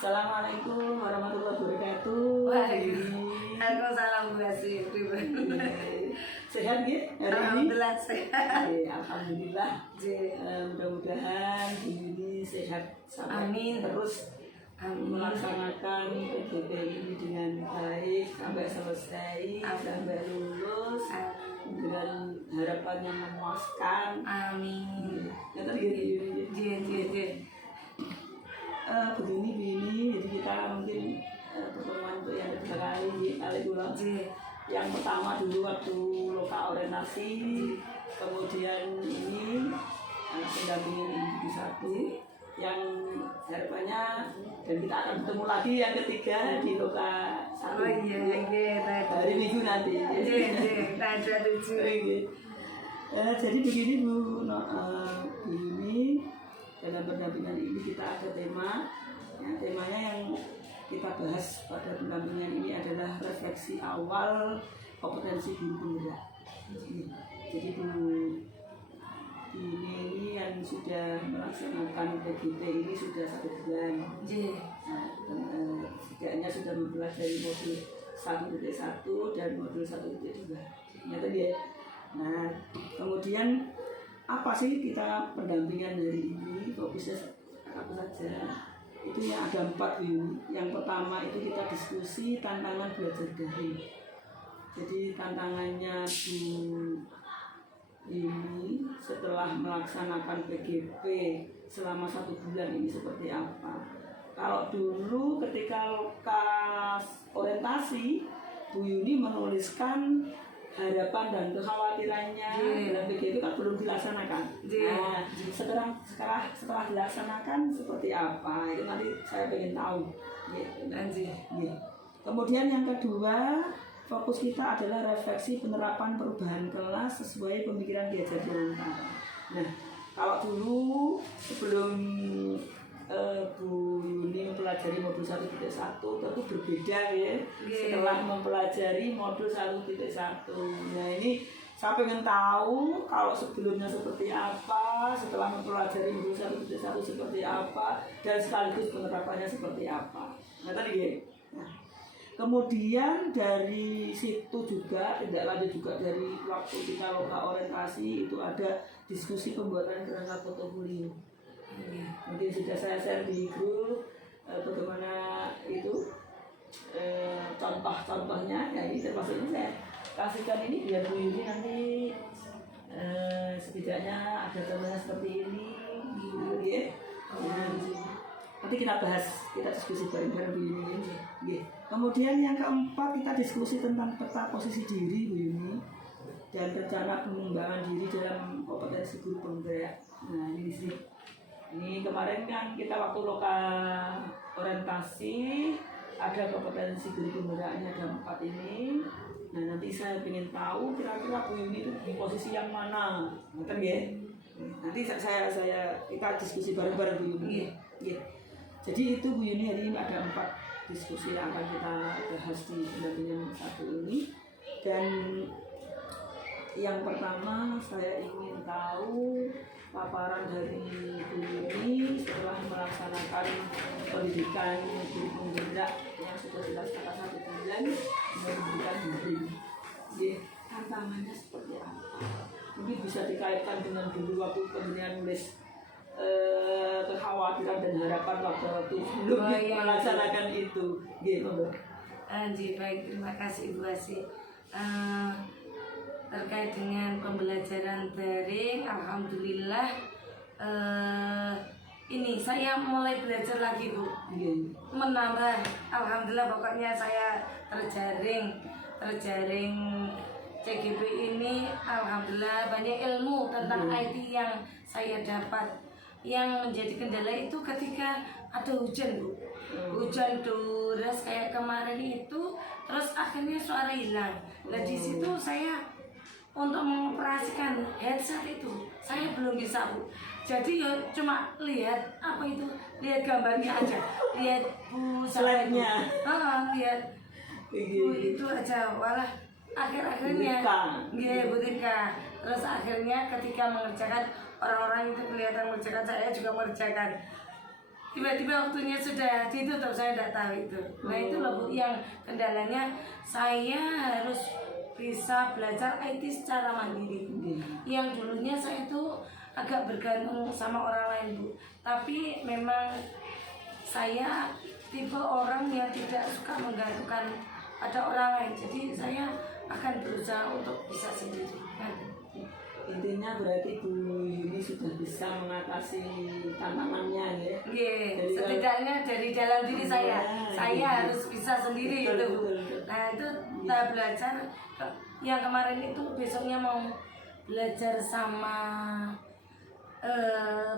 Assalamualaikum warahmatullahi wabarakatuh. Waalaikumsalam Bu Asih. Sehat ya hari ini? Alhamdulillah sehat. Alhamdulillah. Mudah-mudahan ini sehat sampai terus melaksanakan PJJ ini dengan baik sampai selesai, sampai lulus dengan harapan yang memuaskan. Amin. Ya tadi begini, jadi kita mungkin pertemuan untuk yang kedua kali ulang. Yang pertama dulu waktu loka orientasi, kemudian ini pendampingan individu satu, yang harapannya dan kita akan bertemu lagi yang ketiga di loka satu. Oh iya, hari Minggu nanti. Ada 7. Jadi begini Bu ini dalam pendampingan ini kita ada tema, ya, temanya yang kita bahas pada pendampingan ini adalah refleksi awal kompetensi guru penggerak. Jadi Bu ini yang sudah melaksanakan PGP ini sudah 1 bulan. Setidaknya sudah mempelajari modul 1.1 dan modul 1.2. Ternyata dia. Nah, kemudian apa sih kita pendampingan hari ini? Fokusnya apa saja? Itu yang ada 4 ini. Yang pertama itu kita diskusi tantangan belajar daring. Jadi tantangannya ini setelah melaksanakan PGP selama 1 bulan ini seperti apa? Kalau dulu ketika lokas orientasi, Bu Yuni menuliskan harapan dan kekhawatirannya dalam PGP kan belum dilaksanakan. Nah, setelah dilaksanakan seperti apa? Itu nanti saya ingin tahu. Kemudian yang kedua, fokus kita adalah refleksi penerapan perubahan kelas sesuai pemikiran Ki Hajar Dewantara. Nah, kalau dulu sebelum Bu Yuni mempelajari modul 1.1 tentu berbeda ya. Setelah mempelajari modul 1.1. Nah ini saya pengen tahu kalau sebelumnya seperti apa, setelah mempelajari modul 1.1 seperti apa, dan sekaligus penerapannya seperti apa. Nah tadi ya. Nah, kemudian dari situ juga, tidak lanjut juga dari waktu kita loka orientasi itu ada diskusi pembuatan kerangka portofolio. Mungkin sudah saya share di grup bagaimana itu contoh-contohnya. Ya ini termasuk ini saya kasihkan ini biar Bu Yuni nanti setidaknya ada contohnya seperti ini gitu ya. Nanti kita bahas, kita diskusi bareng-bareng Bu Yuni. Kemudian yang keempat kita diskusi tentang peta posisi diri Bu Yuni dan rencana pengembangan diri dalam kompetensi guru penggerak. Nah ini di sini. Ini kemarin kan kita waktu loka orientasi ada kompetensi guru penggeraknya ada 4 ini. Nah nanti saya ingin tahu kira-kira Bu Yuni itu di posisi yang mana, ngerti ya? Nanti kita diskusi bareng-bareng Bu Yuni. Jadi itu Bu Yuni hari ini ada 4 diskusi yang akan kita bahas di pendampingan 1 ini. Dan yang pertama saya ingin tahu paparan dari Bu Yuni setelah melaksanakan pendidikan guru penggerak yang sudah dilaksanakan 1 bulan pendidikan daring. Tantangannya seperti apa? Mungkin bisa dikaitkan dengan dulu waktu pendidikan nulis kekhawatiran dan harapan waktu sebelum melaksanakan itu. Baik, terima kasih Ibu Asih. Terkait dengan pembelajaran daring, alhamdulillah ini saya mulai belajar lagi Bu. Menambah, alhamdulillah pokoknya saya terjaring CGP ini, alhamdulillah banyak ilmu tentang IT yang saya dapat. Yang menjadi kendala itu ketika ada hujan Bu. Hujan deras kayak kemarin itu, terus akhirnya suara hilang. Nah di situ saya untuk mengoperasikan headset itu saya belum bisa Bu. Jadi ya cuma lihat lihat gambarnya aja, lihat Bu slide-nya. Lihat Bu itu aja, walah akhir-akhirnya butika. Terus akhirnya ketika mengerjakan orang-orang itu kelihatan mengerjakan, saya juga mengerjakan. tiba-tiba waktunya sudah ditutup, saya tidak tahu itu. Nah itu loh Bu, yang kendalanya saya harus bisa belajar IT secara mandiri. Yang dulunya saya itu agak bergantung sama orang lain Bu, tapi memang saya tipe orang yang tidak suka menggantungkan pada orang lain, jadi saya akan berusaha untuk bisa sendiri. Intinya berarti Bu Yuni sudah bisa mengatasi tantangannya ya. Iya, setidaknya dari dalam diri saya harus bisa sendiri itu. Nah itu kita belajar. Yang kemarin itu besoknya mau belajar sama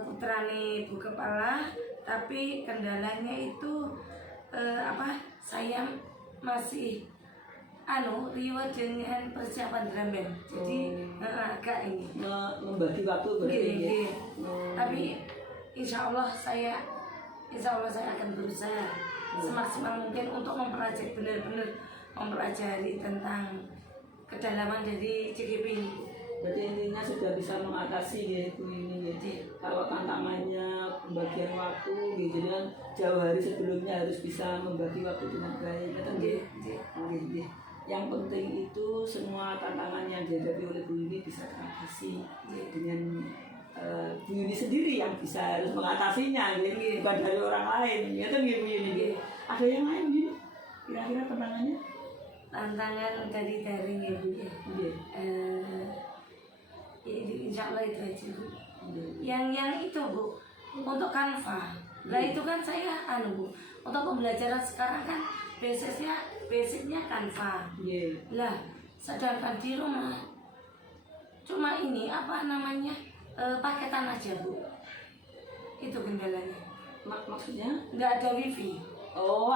putrane Bu Kepala, tapi kendalanya itu saya masih riwet dengan persiapan drum band, jadi agak ini membagi waktu berarti ya. Tapi insya Allah saya akan berusaha semaksimal mungkin untuk mempelajari, benar-benar mempelajari tentang kedalaman dari CGP ini. Berarti intinya sudah bisa mengatasi ya Bu ini ya. Kalau tantangannya pembagian waktu gitu kan, jauh hari sebelumnya harus bisa membagi waktu dengan baik. Yang penting itu semua tantangan yang dihadapi oleh Bu Yuni bisa teratasi dengan Bu Yuni sendiri yang bisa harus mengatasinya, gitu. Bukan dari orang lain. Ya kan Bu Yuni. Ada yang lain Bu Yuni? Kira-kira tantangannya? Tantangan dari daring ya Bu ya. Insya Allah itu aja Bu. Yang itu Bu, untuk Canva. Nah itu kan saya Bu, untuk pembelajaran sekarang kan basicnya Canva. Lah sedangkan di rumah cuma ini paketan aja Bu. Itu kendalanya. Maksudnya? Nggak ada wifi. Oh,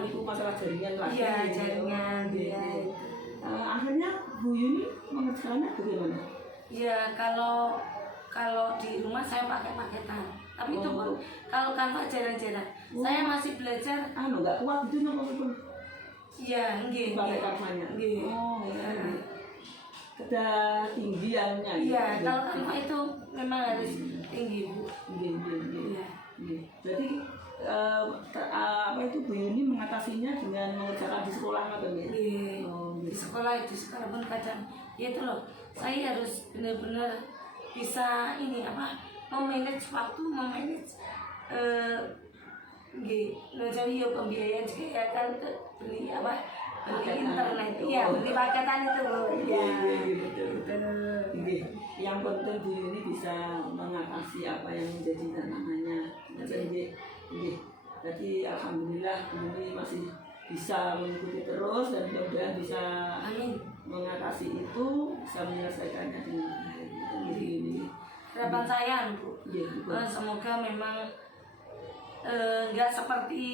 itu masalah jaringan lagi. Iya, jaringan. Akhirnya Bu Yuni mengerjakannya bagaimana? Ya kalau di rumah saya pakai paketan. Tapi itu pun kalau Canva jarang-jarang. Saya masih belajar. Nggak kuat itu pun. Iya, nggih. Pakai Canva-nya. Nggih. Ketinggiannya. Iya, kalau Canva itu memang harus tinggi Bu. Iya. Jadi Bu Yuni mengatasinya dengan mengerjakan di sekolah apa ya? Di sekolah pun kadang ya itu loh, saya harus benar-benar bisa memanage waktu, memanage jadi pembiayaan juga ya kan, beli internet, beli paketan itu. Betul. Yang penting Bu Yuni bisa mengatasi apa yang menjadi tantangannya. Jadi alhamdulillah Bu Yuni masih bisa mengikuti terus dan mudah-mudahan bisa mengatasi itu, bisa menyelesaikannya dengan baik. Harapan saya Bu, semoga memang nggak seperti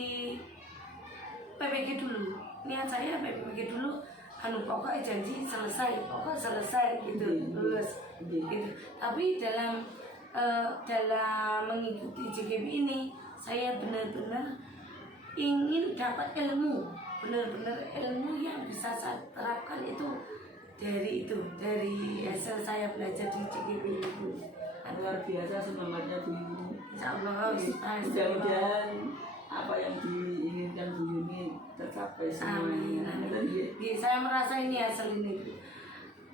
PPG dulu. Niat saya PPG dulu pokoknya janji selesai gitu, lulus gitu. Tapi dalam mengikuti JGP ini saya benar-benar ingin dapat ilmu, benar-benar ilmu yang bisa saya terapkan itu dari hasil saya belajar di JGP itu. Luar biasa semangatnya Bu Yuni. Insyaallah mudah-mudahan apa yang diinginkan Bu Yuni tercapai semuanya. Saya merasa ini hasil ini.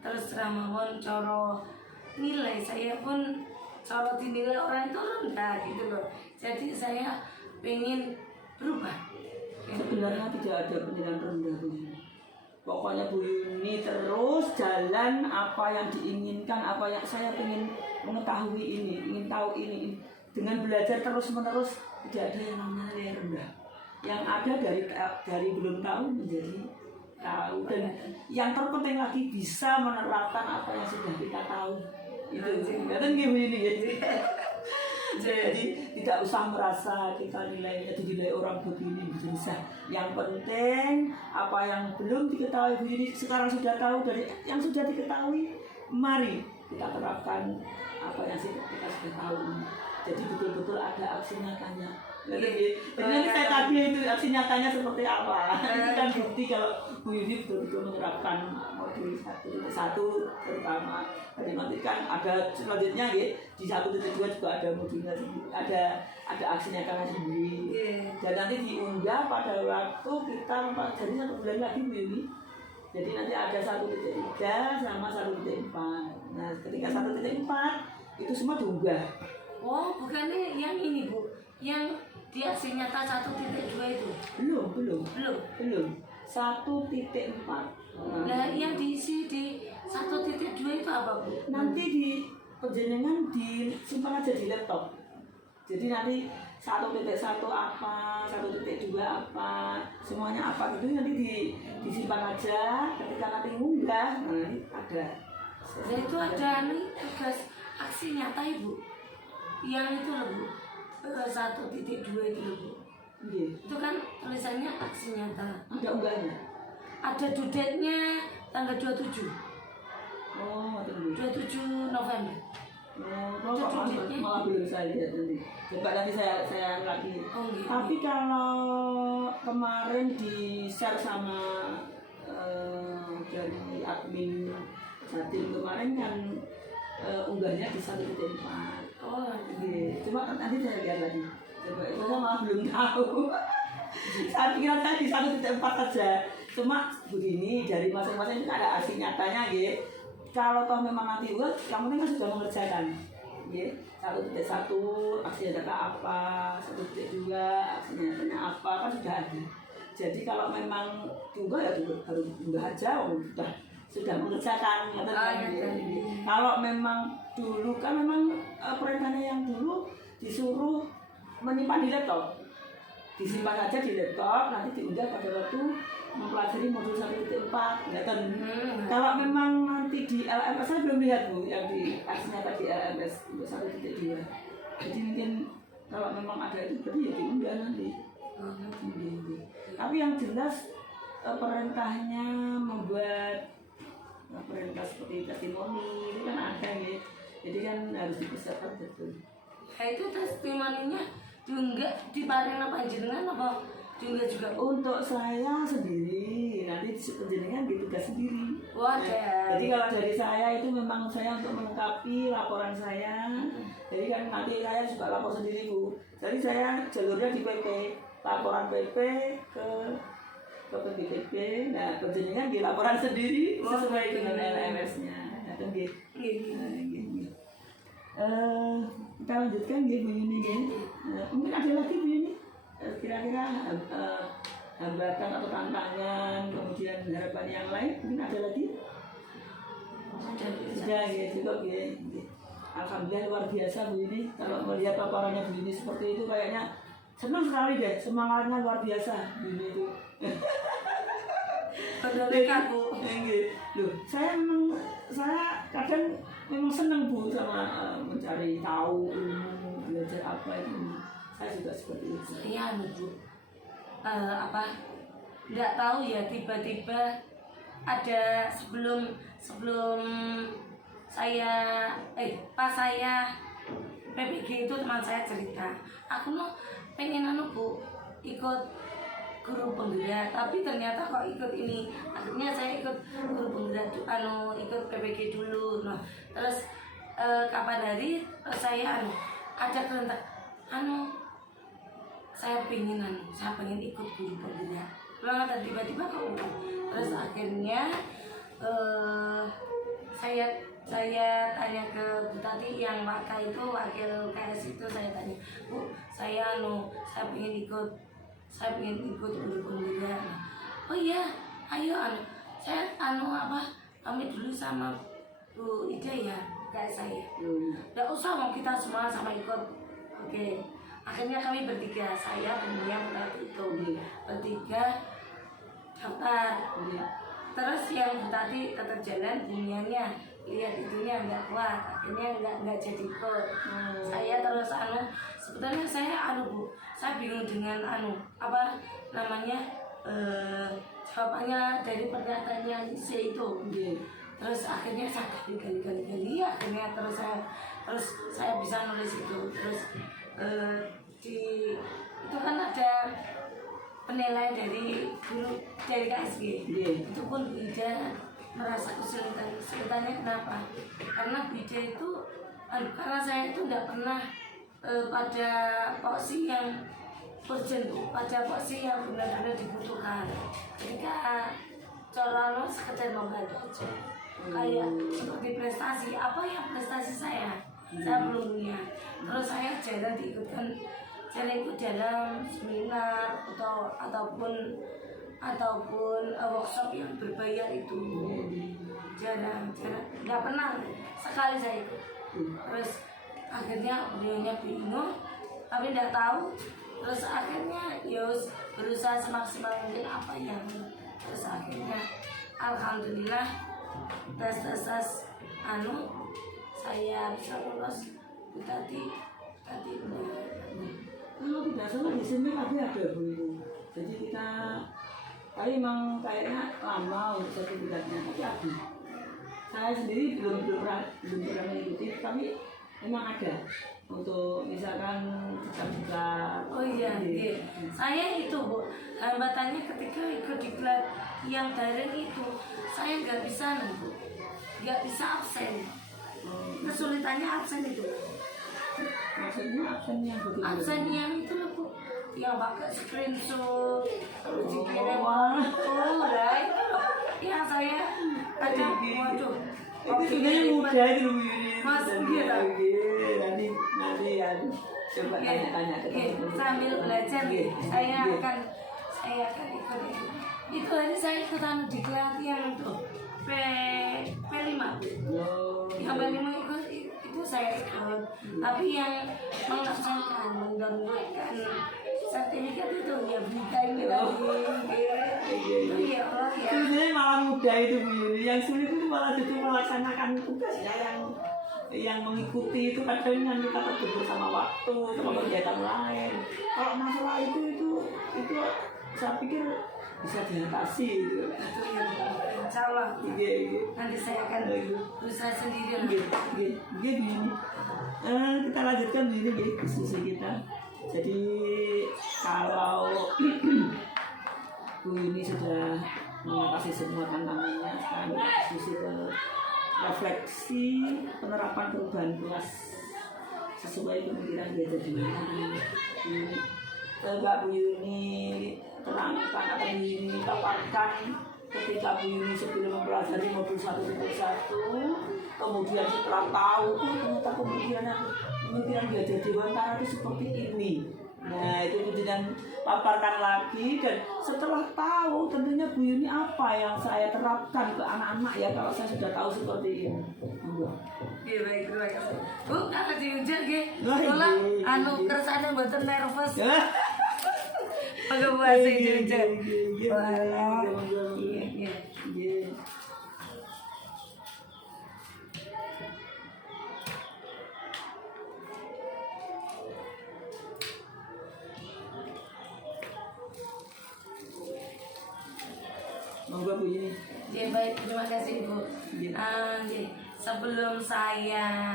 Terus ramawon coro nilai saya pun coro dinilai orang itu rendah gitu loh. Jadi saya pengen berubah. Sebenarnya tidak ada penilaian rendah Bu Yuni. Pokoknya Bu Yuni terus jalan apa yang diinginkan, apa yang saya ingin mengetahui ingin tahu ini. Dengan belajar terus-menerus tidak ada yang namanya yang rendah. Yang ada dari belum tahu menjadi tahu, dan yang terpenting lagi bisa menerapkan apa yang sudah kita tahu. Itu kan Bu Yuni ya. Jadi tidak usah merasa kita dinilai orang begini bisa. Yang penting apa yang belum diketahui Bu Yuni sekarang sudah tahu, dari yang sudah diketahui mari kita terapkan apa yang kita sudah tahu. Jadi betul-betul ada aksi nyatanya. Jadi saya tadi itu aksi nyatanya seperti apa. Itu kan bukti kalau Bu Yuni betul-betul menerapkan di 1.1 terutama. Jadi nanti kan ada selanjutnya ya, di 1.2 juga ada modulnya sendiri, ada aksi nyatanya sendiri. Dan nanti diunggah pada waktu kita jadi 1 bulan lagi Bu Yuni. Jadi nanti ada 1.3 sama 1.4. Nah ketika 1.4 itu semua diunggah. Oh bukannya yang ini Bu, yang di aksi nyata 1.2 itu? Belum. 1.4. Nah yang diisi di 1.2 itu apa Bu? Nanti di penjenengan disimpan aja di laptop. Jadi nanti 1.1 apa, 1.2 apa, semuanya apa gitu nanti disimpan aja. Ketika nanti ngunggah, nah ini ada. Nah itu ada nih tugas aksi nyata Ibu. Yang itu loh Bu, 1.2 itu loh Bu. Itu kan tulisannya aksi nyata. Ada unggahnya? Ada due date-nya tanggal 27. Oh, 27 November. Malah belum saya lihat nanti. Coba nanti saya lagi. Tapi kalau kemarin di share sama dari admin Jatim kemarin kan unggahnya di 1.4. Oh, cuma nanti saya lihat lagi. Coba itu saya malah belum tahu. Saya pikiran saya di 1.4 saja. Cuma begini dari masing-masing ada aksi nyatanya gitu. Kalau toh memang nanti yang penting kan sudah mengerjakan. Ya, 1.1 aksi nyata apa, 1.2 aksi nyatanya apa kan sudah ada. Jadi kalau memang diunggah ya baru unggah aja, sudah mengerjakan. Kalau memang dulu kan memang perintahnya yang dulu disuruh menyimpan di laptop, disimpan aja di laptop, nanti diunggah pada waktu mempelajari modul 1.4. Kalau memang nanti di LMS saya belum lihat Bu yang di aksi nyata di LMS untuk 1.2. Jadi mungkin kalau memang ada itu berarti ya diunggah nanti. Tapi yang jelas perintahnya membuat perintah seperti testimoni itu kan ada ya. Jadi kan harus dipersiapkan betul. Nah itu testimoninya diunggah di bareng apa jenengan apa diunggah juga? Untuk saya sendiri, nanti penjenengan ditugas sendiri. Wah, jadi kalau dari saya itu memang saya untuk melengkapi laporan saya. Jadi kan nanti saya juga lapor sendiri Bu. Jadi saya jalurnya di PP, laporan PP ke PBPP. Nah penjenengan di laporan sendiri sesuai dengan LMS-nya. Nah kan gitu. Kita lanjutkan Bu Yuni. Mungkin ada lagi Bu Yuni? Kira-kira hambatan atau tantangan, kemudian harapan yang lain mungkin ada lagi? Sudah ya, cukup ya. Alhamdulillah luar biasa Bu Yuni. Kalau melihat paparannya Bu Yuni seperti itu kayaknya senang sekali deh, semangatnya luar biasa Bu Yuni itu. Bu. Loh, saya kadang memang senang Bu sama mencari tahu ilmu, belajar apa itu. Saya juga seperti itu. Iya Bu. Nggak tahu ya tiba-tiba ada sebelum saya pas saya PPG itu teman saya cerita, aku pengen Bu ikut guru penggerak, tapi ternyata kok ikut ini, akhirnya saya ikut guru penggerak ikut PPG dulu. Nah terus kapan hari saya ada kerentak saya pengen ikut guru penggerak. Lalu tiba-tiba kok terus akhirnya saya tanya ke Bu Tati yang wakil KS itu, saya tanya, Bu, saya pengen ikut guru penggerak. Oh iya, ayo saya pamit dulu sama Bu Ida ya, kayak saya. Nggak usah mau kita semua sama ikut. Oke. Akhirnya kami bertiga, saya Bunia itu bertiga daftar. Terus yang Bu Tati tetap jalan, Bunianya lihat itunya nggak kuat, akhirnya nggak jadi ikut. Saya terus sebetulnya saya Bu, saya bingung dengan jawabannya dari pernyataannya C itu. Terus akhirnya saya gali, akhirnya terus saya bisa nulis itu. Terus itu kan ada penilaian dari guru dari KSG. Itu pun Ida merasa kesulitannya kenapa? Karena bidan itu karena saya itu tidak pernah pada porsi yang urgent, pada porsi yang benar-benar dibutuhkan. Ketika cara sekedar membantu aja, kayak seperti prestasi, apa yang prestasi saya belum punya. Terus saya jarang ikut dalam seminar ataupun workshop yang berbayar itu, jarang, nggak pernah, sekali saya ikut. Terus akhirnya beliaunya bingung, tapi nggak tahu. Terus akhirnya berusaha semaksimal mungkin apa yang, terus akhirnya alhamdulillah tes saya bisa lolos tadi kalau tidak salah di sini tapi ada Bu itu. Jadi kita tapi emang kayaknya lama untuk sertifikatnya, tapi ada. Saya sendiri belum pernah mengikuti, tapi memang ada untuk misalkan kita. Oh iya. Saya itu Bu, hambatannya ketika ikut diklat yang daring itu saya nggak bisa absen. Kesulitannya absen itu. Maksudnya absen yang betul. Absen yang itu loh Bu, yang pakai screenshot dikirim. Right? Ya saya kadang waduh. Itu sebenarnya mudah itu Bu Yuni. Mas nanti ya coba tanya ke teman-teman. Sambil belajar saya akan ikut itu. Itu hari saya ikutan diklat yang untuk P5. Yang P5 itu saya ikut. Tapi yang melaksanakan mendownloadkan sertifikat itu ya berita ini tadi. Ya Allah ya. Sebenarnya malah mudah itu Bu Yuni. Yang sulit itu malah justru melaksanakan tugasnya yang mengikuti itu kadang kan kita terbentur sama waktu, sama kegiatan lain. Kalau masalah itu saya pikir bisa diatasi itu. Insya Allah. Iya. Nanti saya akan berusaha sendiri. Begini. Kita lanjutkan ini diskusi kita. Jadi kalau Bu Yuni sudah mengatasi semua tantangannya, sekarang kita diskusi ke refleksi penerapan perubahan kelas sesuai pemikiran dia jadi. Mbak Bu Yuni terangkan atau Bu Yuni paparkan ketika Bu Yuni sebelum mempelajari modul 1.1, kemudian setelah tahu ternyata pemikiran dia jadi Dewantara itu seperti ini. Nah itu kemudian paparkan lagi, dan setelah tahu tentunya Bu Yuni apa yang saya terapkan ke anak-anak ya kalau saya sudah tahu seperti ini. Iya baik, terima kasih. Bu, kalau diujar kalau kersane mboten nervous. Pakai bahasa Indonesia. Walah. Iya. Monggo Bu Yuni. Ya baik, terima kasih Bu. Sebelum saya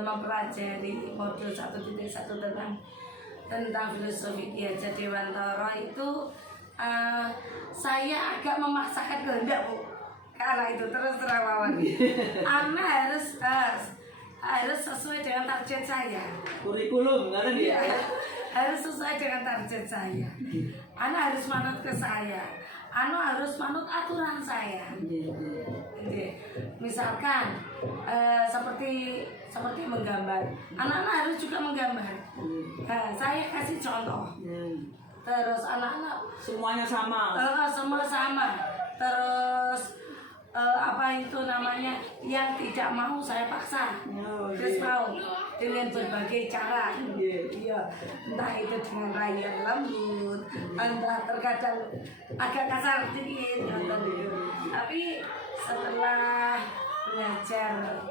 mempelajari modul 1.1 tentang filosofi Ki Hajar Dewantara itu saya agak memaksakan kehendak Bu, karena itu terus terang mawon. Anak harus sesuai dengan target saya. Kurikulum kan ya? Harus sesuai dengan target saya. Anak harus manut ke saya. Anak harus manut aturan saya. Misalkan seperti menggambar, anak-anak harus juga menggambar. Saya kasih contoh. Terus anak-anak semuanya sama. Semua sama. Terus apa itu namanya, yang tidak mau saya paksa. Terus mau dengan berbagai cara. Iya, entah itu dengan rayan lembut, entah terkadang agak kasar sedikit. Tapi setelah belajar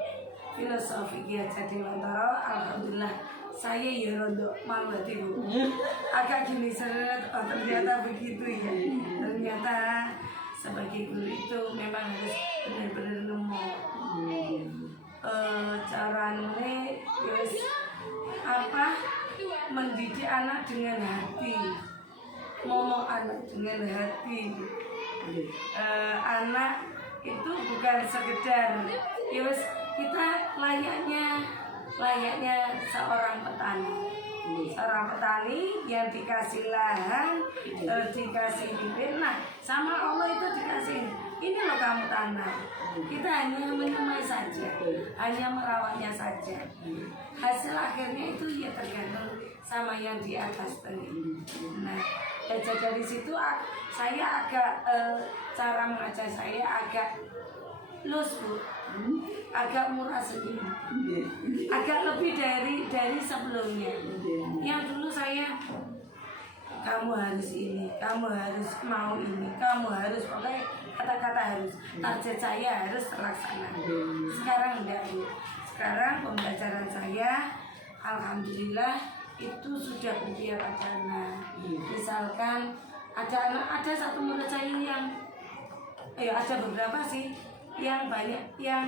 filosofi Ki Hajar Dewantara, alhamdulillah saya ya rondo malu hati Bu. Agak gini seret, ternyata begitu ya. Ternyata sebagai guru itu memang harus benar-benar nemu cara mendidik anak dengan hati, ngomong anak dengan hati. Anak itu bukan sekedar ya wes, kita layaknya seorang petani yang dikasih lahan, dikasih bibit. Nah, sama Allah itu dikasih, ini loh kamu tanam. Kita hanya menyemai saja, hanya merawatnya saja. Hasil akhirnya itu ya tergantung sama yang di atas tadi. Nah, belajar dari situ saya agak cara mengajar saya agak lus, Bu. Agak murah sedikit, agak lebih dari sebelumnya. Yang dulu saya, kamu harus ini, kamu harus mau ini, kamu harus, pokoknya kata-kata harus, target saya harus terlaksana. Sekarang enggak, Bu. Sekarang pembelajaran saya alhamdulillah itu sudah berbiar wacana. Misalkan ada satu murid saya yang ada beberapa sih yang banyak yang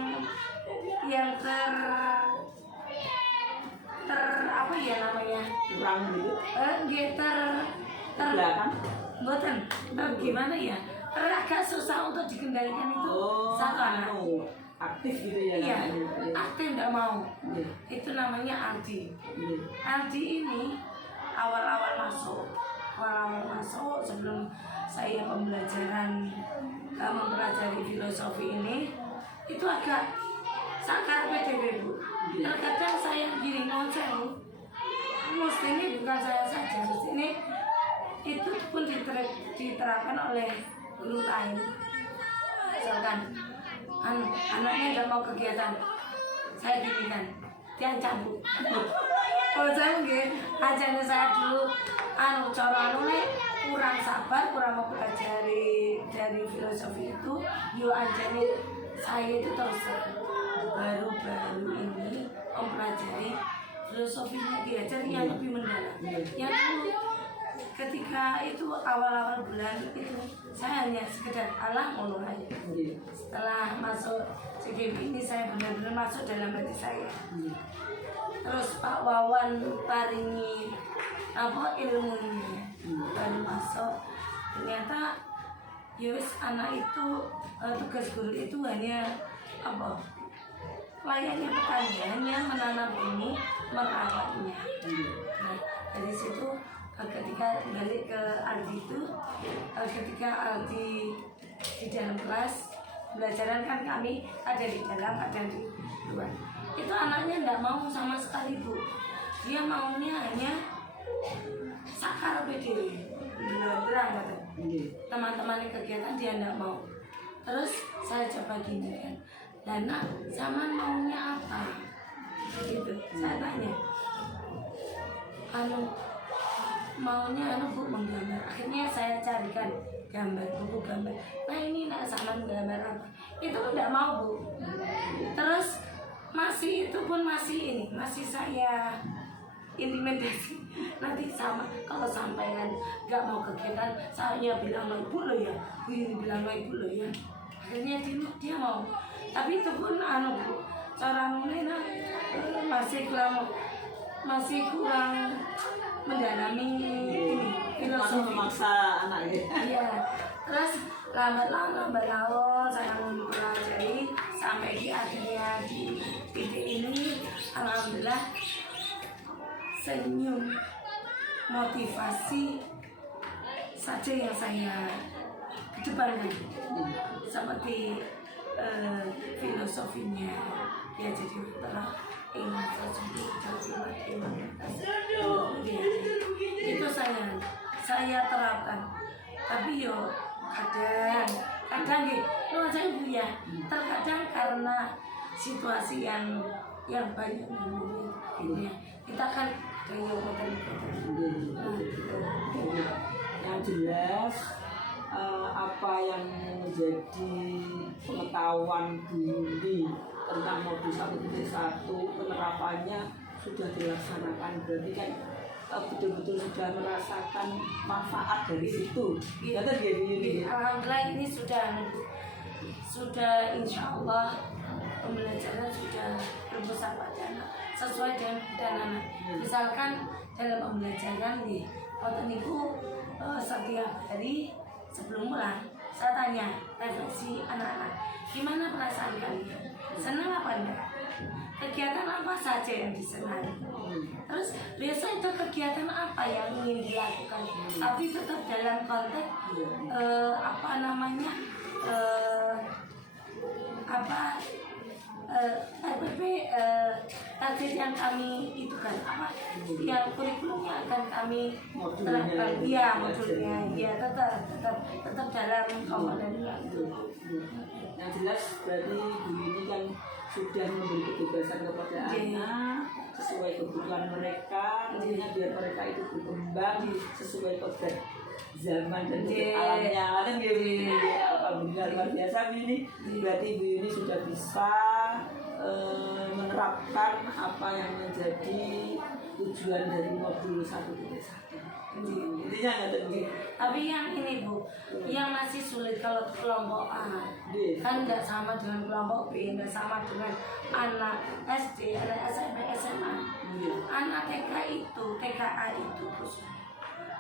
ter apa ya namanya, kurang gitu belakang buatan gimana ya, agak susah untuk dikendalikan itu. Satu anak aktif gitu ya. Iya, aktif nggak mau. Itu namanya Aldi. Aldi ini awal-awal masuk sebelum saya pembelajaran mempelajari filosofi ini, itu agak sakar PDB, Bu. Terkadang saya gini nonsel, mesti ini bukan saya saja, mesti ini itu pun diterapkan oleh guru lain. Misalkan anaknya nggak mau kegiatan, saya ginikan, diancam, Bu. Kalau saya mungkin ajarnya saya dulu cara kurang sabar, kurang mempelajari dari filosofi itu, ajarnya saya itu terus baru ini mempelajari filosofinya, diajar yang lebih mendalam. Yang dulu ketika itu awal-awal bulan itu saya hanya sekedar Allah ngomong aja. Setelah masuk CGP ini saya benar-benar masuk dalam hati saya. Terus Pak Wawan paringi ilmunya, baru masuk. Ternyata anak itu tugas guru itu hanya layaknya petani, hanya menanam ini, merawatnya. Nah, dari situ ketika balik ke Aldi itu, ketika Aldi di dalam kelas pembelajaran kan kami ada di dalam, ada di luar. Itu anaknya nggak mau sama sekali, Bu. Dia maunya hanya sakar PDW, terang kata. Teman-teman kegiatan dia nggak mau. Terus saya coba gini kan, Dana sama maunya apa? Gitu. Saya tanya, maunya Bu menggambar. Akhirnya saya carikan gambar, buku gambar. Nah ini sama gambar apa? Itu nggak mau, Bu. Terus masih saya intimidasi. Nanti sama kalau sampean nggak mau kegiatan, saya bilang sama ibu lo ya, ini bilang sama ibu lo ya. Akhirnya dia mau. Tapi itu pun Bu, cara mulai masih kurang mendalami ini filosofi. Memaksa anaknya. Iya. Terus lambat laun saya mempelajari sampai di akhirnya di titik ini, alhamdulillah senyum motivasi saja yang saya kedepankan, seperti filosofinya ya, jadi telah ingin itu saya terapkan. Tapi kadang saya punya terkadang karena situasi yang banyak ini kita kan yang jelas apa yang menjadi pengetahuan diri tentang modus 1.1 penerapannya sudah dilaksanakan, berarti kan betul-betul sudah merasakan manfaat dari situ. Alhamdulillah ini sudah insya Allah pembelajaran sudah berbesar wacana sesuai dengan kebutuhan. Misalkan dalam pembelajaran di waktu itu setiap hari sebelum pulang saya tanya refleksi anak-anak, gimana perasaan kalian? Senang apa enggak? Kegiatan apa saja yang disenangi? Terus biasa itu kegiatan apa yang ingin dilakukan, tapi tetap dalam konteks apa namanya apa RPP target yang kami itu kan apa yang kurikulumnya akan kami terapkan, ya modulnya ya tetap dalam komponen itu. Yang jelas berarti Bu ini kan sudah memberi kebebasan kepada anak sesuai kebutuhan mereka, tentunya biar mereka itu berkembang sesuai kodrat zaman dan alamnya kan gitu. Alhamdulillah luar biasa Bu ini. Berarti Bu ini sudah bisa menerapkan apa yang menjadi tujuan dari modul 1.1. Intinya nggak ada. Tapi yang ini Bu, yang masih sulit kalau kelompok A kan nggak sama dengan kelompok B, nggak sama dengan anak SD, anak SMP, SMA. Anak TK itu, TKA itu terus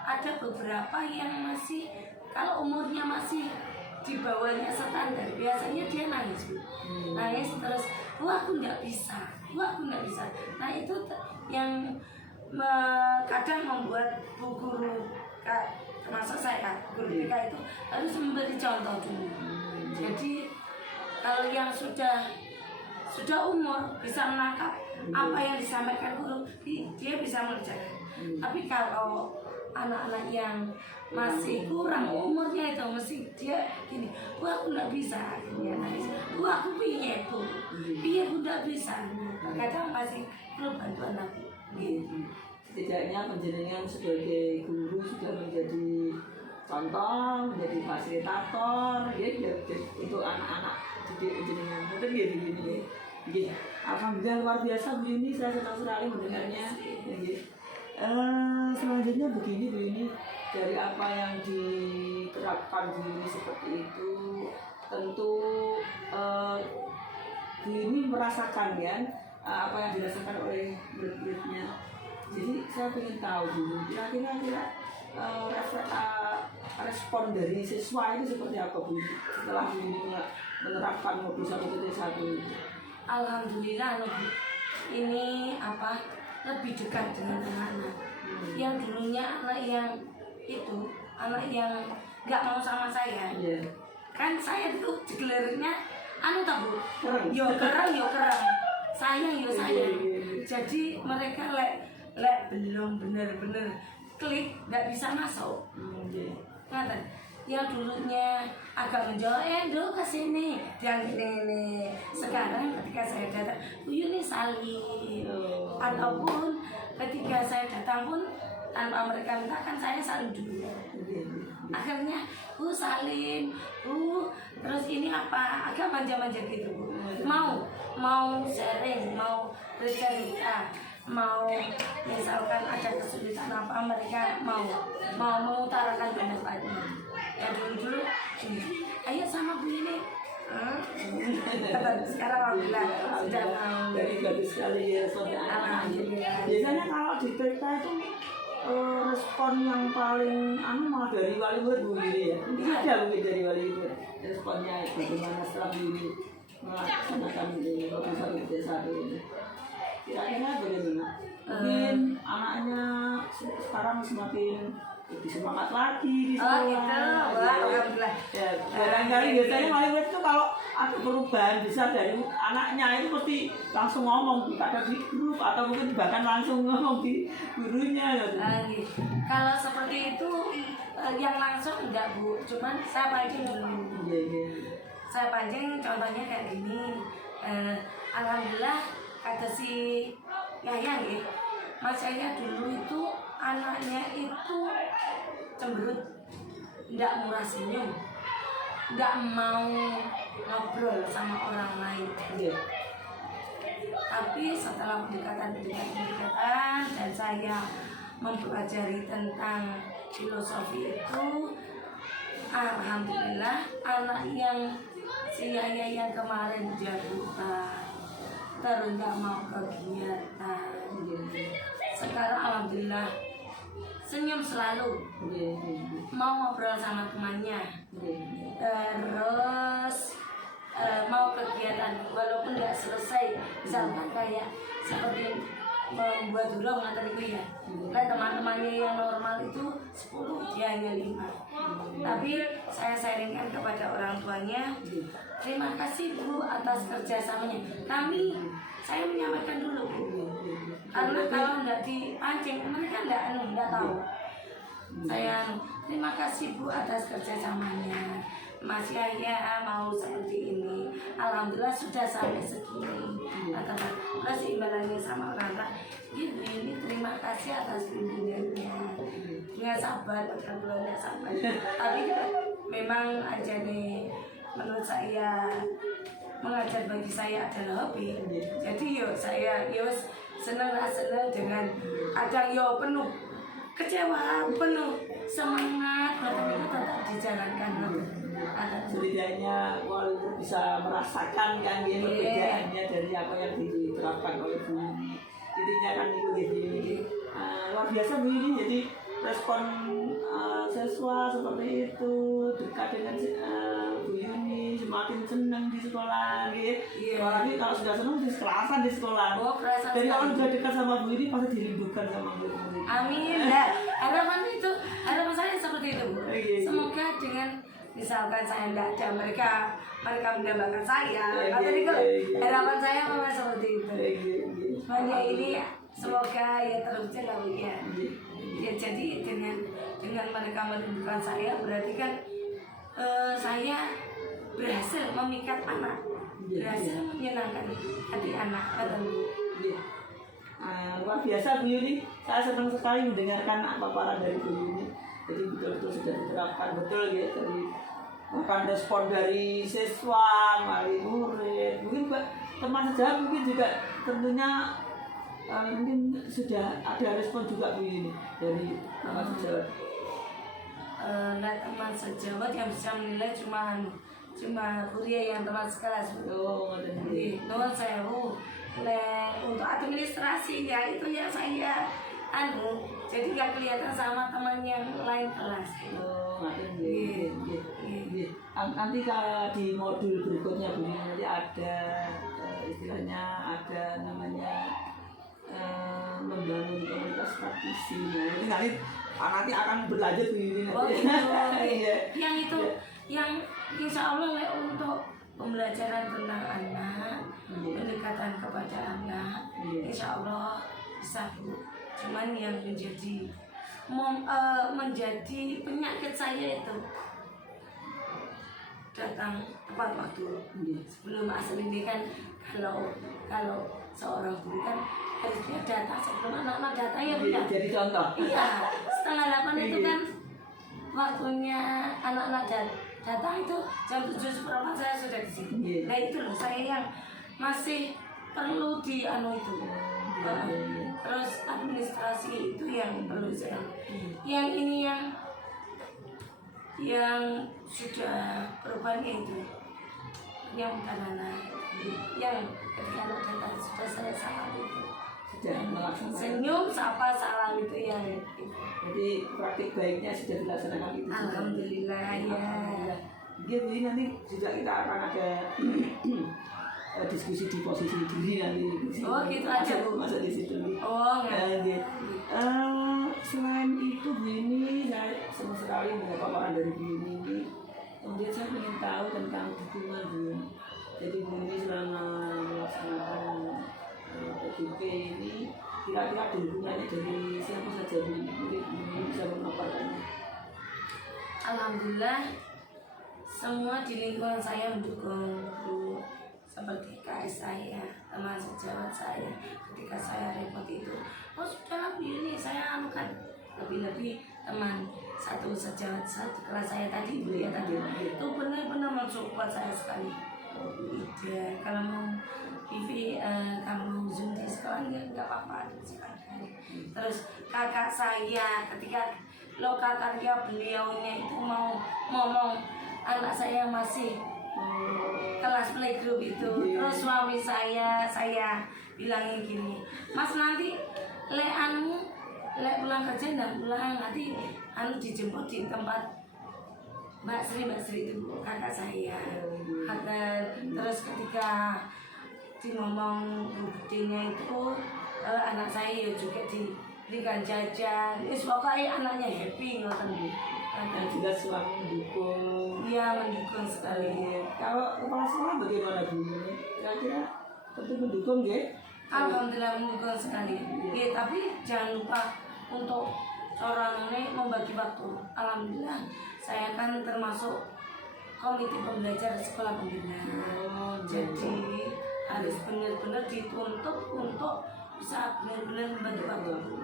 ada beberapa yang masih kalau umurnya masih di bawahnya standar, biasanya dia nangis Bu. Nangis terus, aku nggak bisa, aku nggak bisa. Nah itu yang kadang membuat bu guru termasuk saya guru TK itu harus memberi contoh dulu. Jadi kalau yang sudah umur bisa menangkap apa yang disampaikan guru, dia bisa mengerjakan. Tapi kalau anak-anak yang masih kurang umurnya itu mesti dia gini, aku nggak bisa, dia nangis, aku piye Bu, nggak bisa. Kadang masih perlu bantuan aku. Setidaknya penjenengan sebagai guru sudah menjadi contoh, menjadi fasilitator, ya untuk anak-anak didik penjenengan. Betul ya begini. Alhamdulillah luar biasa Bu Yuni, saya senang sekali mendengarnya. Selanjutnya begini Bu Yuni, dari apa yang diterapkan Bu Yuni seperti itu, tentu Bu Yuni merasakan kan apa yang dirasakan oleh murid-muridnya. Jadi saya ingin tahu dulu kira-kira respon dari siswa itu seperti apa Bu setelah Bu Yuni menerapkan modul 1.1 itu. Alhamdulillah ini apa lebih dekat dengan anak-anak. Yang dulunya anak yang itu anak yang nggak mau sama saya. Kan saya itu digelarnya tahu yo kerang sayang yo sayang. Jadi mereka lek belum bener-bener klik nggak bisa masuk. Ngaten. Yang dulunya agak menjauh, dulu kesini, yang ini. Sekarang ketika saya datang, Bu Yuni salin. Ataupun ketika saya datang pun tanpa mereka minta kan saya salin dulu. Akhirnya Bu salin, Bu terus ini apa? Agak manja-manja gitu Bu. Mau sharing, mau bercerita, mau misalkan ada kesulitan apa mereka mau mengutarakan pendapatnya. Ya dulu ayo sama Bu ini. Sekarang alhamdulillah sudah mau. Dari bagus sekali ya saudara. Biasanya kalau di TK itu respon yang paling malah dari wali murid Bu ini ya. Mungkin ada mungkin dari wali murid responnya bagaimana setelah Bu ini melaksanakan ini modul 1.1 ini. Kira-kira bagaimana? Mungkin anaknya sekarang semakin lebih semangat lagi di sekolah. Alhamdulillah. Ya, barangkali biasanya wali murid itu kalau ada perubahan besar dari anaknya itu pasti langsung ngomong pada di grup atau mungkin bahkan langsung ngomong di gurunya. Kalau seperti itu yang langsung enggak Bu, cuman saya pancing dulu. Saya pancing contohnya kayak gini. Alhamdulillah kata si Yayang ya, Mas Yaya dulu itu anaknya itu cemberut, nggak murah senyum, nggak mau ngobrol sama orang lain. Tapi setelah pendekatan dan saya mempelajari tentang filosofi itu, alhamdulillah anak yang si Yaya yang kemarin dia berubah, terus nggak mau kegiatan. Sekarang alhamdulillah senyum selalu, mau ngobrol sama temannya. Terus mau kegiatan walaupun nggak selesai, misalkan kayak seperti membuat durung atau itu ya. Nah teman-temannya yang normal itu 10, dia hanya 5. Tapi saya sharingkan kepada orang tuanya, terima kasih Bu atas kerjasamanya. Saya menyampaikan dulu Bu, karena kalau nggak dipancing mereka nggak tahu. Saya terima kasih Bu atas kerjasamanya. Mas Yahya mau seperti ini, alhamdulillah sudah sampai segini. Terus imbalannya sama orang tua, Ibu ini terima kasih atas bimbingannya. Dengan sabar, betul-betul sabar. Tapi memang aja nih, menurut saya mengajar bagi saya adalah hobi. Jadi saya senang dengan ada penuh kecewa, penuh semangat, itu tetap dijalankan. Setidaknya walaupun bisa merasakan kan ya perbedaannya dari apa yang diterapkan oleh Bu Yuni. Intinya kan itu jadi luar biasa Bu Yuni, jadi respon siswa seperti itu dekat dengan Bu Yuni, semakin senang di sekolah gitu. Apalagi kalau sudah senang di kelasan di sekolah. Dan kalau sudah dekat sama Bu Yuni pasti dirindukan sama Bu Yuni. Amin. Nah, harapan saya seperti itu Bu. Semoga dengan misalkan saya tidak ada, mereka mendambakan saya. Harapan saya memang seperti itu. Hanya ini semoga ya terwujud lah Bu ya. Ya jadi dengan mereka merindukan saya berarti kan saya berhasil memikat anak, berhasil menyenangkan hati anak. Luar biasa Bu Yuni, saya senang sekali mendengarkan paparan dari Bu Yuni. Jadi betul-betul sudah diterapkan betul ya, dari bahkan respon dari siswa, wali murid, mungkin teman sejawat mungkin juga tentunya mungkin sudah ada respon juga Bu Yuni dari teman sejawat. Teman sejawat yang bisa menilai cuma kuliah yang teman sekelas. Nuwun sewu. Untuk administrasi ya itu ya saya jadi nggak kelihatan sama teman yang lain kelas. Nanti kalau di modul berikutnya Bu, nanti ada istilahnya ada namanya membangun komunitas praktisi. Nah ini nanti akan berlanjut Bu ini. Oh gitu. Yang itu yang insya Allah untuk pembelajaran tentang anak, pendekatan kepada anak, insya Allah bisa Bu. Cuman yang menjadi penyakit saya itu datang tepat waktu. Sebelum asal ini kan kalau seorang guru kan harusnya datang sebelum anak-anak datang ya Bu. Jadi contoh. Iya, 7:30 itu kan waktunya anak-anak datang itu jam 7:15 saya sudah di sini. Nah itu loh saya yang masih perlu di itu. Terus administrasi itu yang perlu saya. Yang ini yang sudah perubahannya itu yang bukan anak, yang ketika anak datang sudah saya salam itu. Senyum, sapa, salam itu yang. Jadi praktik baiknya sudah dilaksanakan itu. Alhamdulillah ya. Jadi nanti juga kita akan ada diskusi di posisi diri nanti. Oh gitu aja Bu. Masa di situ. Oh selain itu Bu ini saya senang sekali mendapat paparan dari Bu ini. Kemudian saya ingin tahu tentang dukungan Bu. Jadi Bu ini selama melaksanakan PDP ini kira-kira dukungannya dari siapa saja Bu? Mungkin Bu bisa memaparkannya. Alhamdulillah semua di lingkungan saya mendukung Bu. Seperti KS saya, teman sejawat saya, ketika saya repot itu, oh sudah ini saya anukan. Lebih-lebih teman satu sejawat satu kelas saya tadi Bu ya tadi itu benar-benar mensupport saya sekali. Iya, kalau mau TV, kalau mau Zoom di sekolah ya nggak apa-apa. Terus kakak saya ketika lokal karya beliaunya itu mau ngomong anak saya masih kelas playgroup itu, terus suami saya bilangin gini, Mas nanti pulang kerja dan pulang nanti dijemput di tempat Mbak Sri itu Bu, kakak saya. Terus ketika ngomong Bu Budenya itu anak saya ya juga diberikan jajan. Pokoknya anaknya happy ngoten Bu. Dan juga suami mendukung. Iya mendukung sekali. Kalau kepala sekolah bagaimana Bu? Kira-kira tentu mendukung ya? Alhamdulillah mendukung sekali. Ya, tapi jangan lupa untuk orang ini membagi waktu. Alhamdulillah saya kan termasuk komite pembelajar sekolah pembina. Jadi harus benar-benar dituntut untuk bisa benar-benar membagi waktu.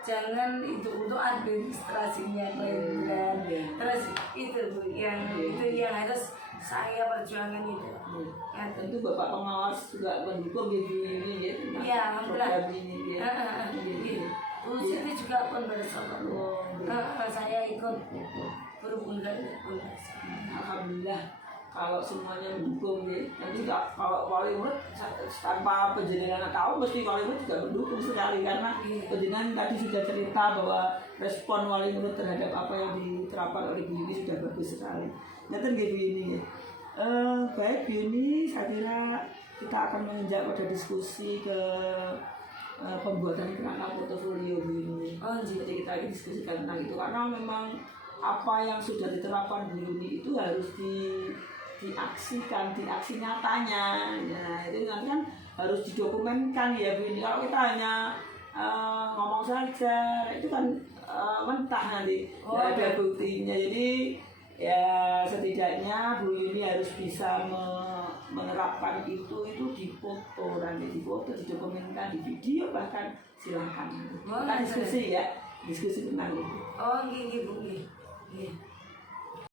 Jangan itu untuk administrasinya kalian. Terus itu Bu yang harus saya perjuangan itu. Ya, tentu Bapak pengawas juga mendukung ya Bu ini ya. Iya, alhamdulillah. Ini ya. Bu Siti juga pun bersama. Saya ikut berhubung dengan pun. Alhamdulillah kalau semuanya mendukung ya. Nanti kalau wali murid tanpa penjenengan tahu mesti wali murid juga mendukung sekali karena penjenengan tadi sudah cerita bahwa respon wali murid terhadap apa yang diterapkan oleh Bu Yuni sudah bagus sekali. Nanti Bu Yuni ya. Baik Bu Yuni, saya kira kita akan menginjak pada diskusi ke pembuatan kerangka portofolio Bu Yuni. Jadi kita lagi diskusikan tentang itu karena memang apa yang sudah diterapkan Bu Yuni itu harus diaksikan, di aksi nyatanya. Nah itu nanti kan harus didokumenkan ya Bu Yuni. Kalau kita hanya ngomong saja itu kan mentah nanti, tidak ada buktinya. Jadi ya setidaknya Bu Yuni harus bisa menerapkan itu difoto, nanti difoto, didokumenkan, di video bahkan silahkan. Kita diskusi ya, diskusi tentang itu. Oh, gini Bu. Iya.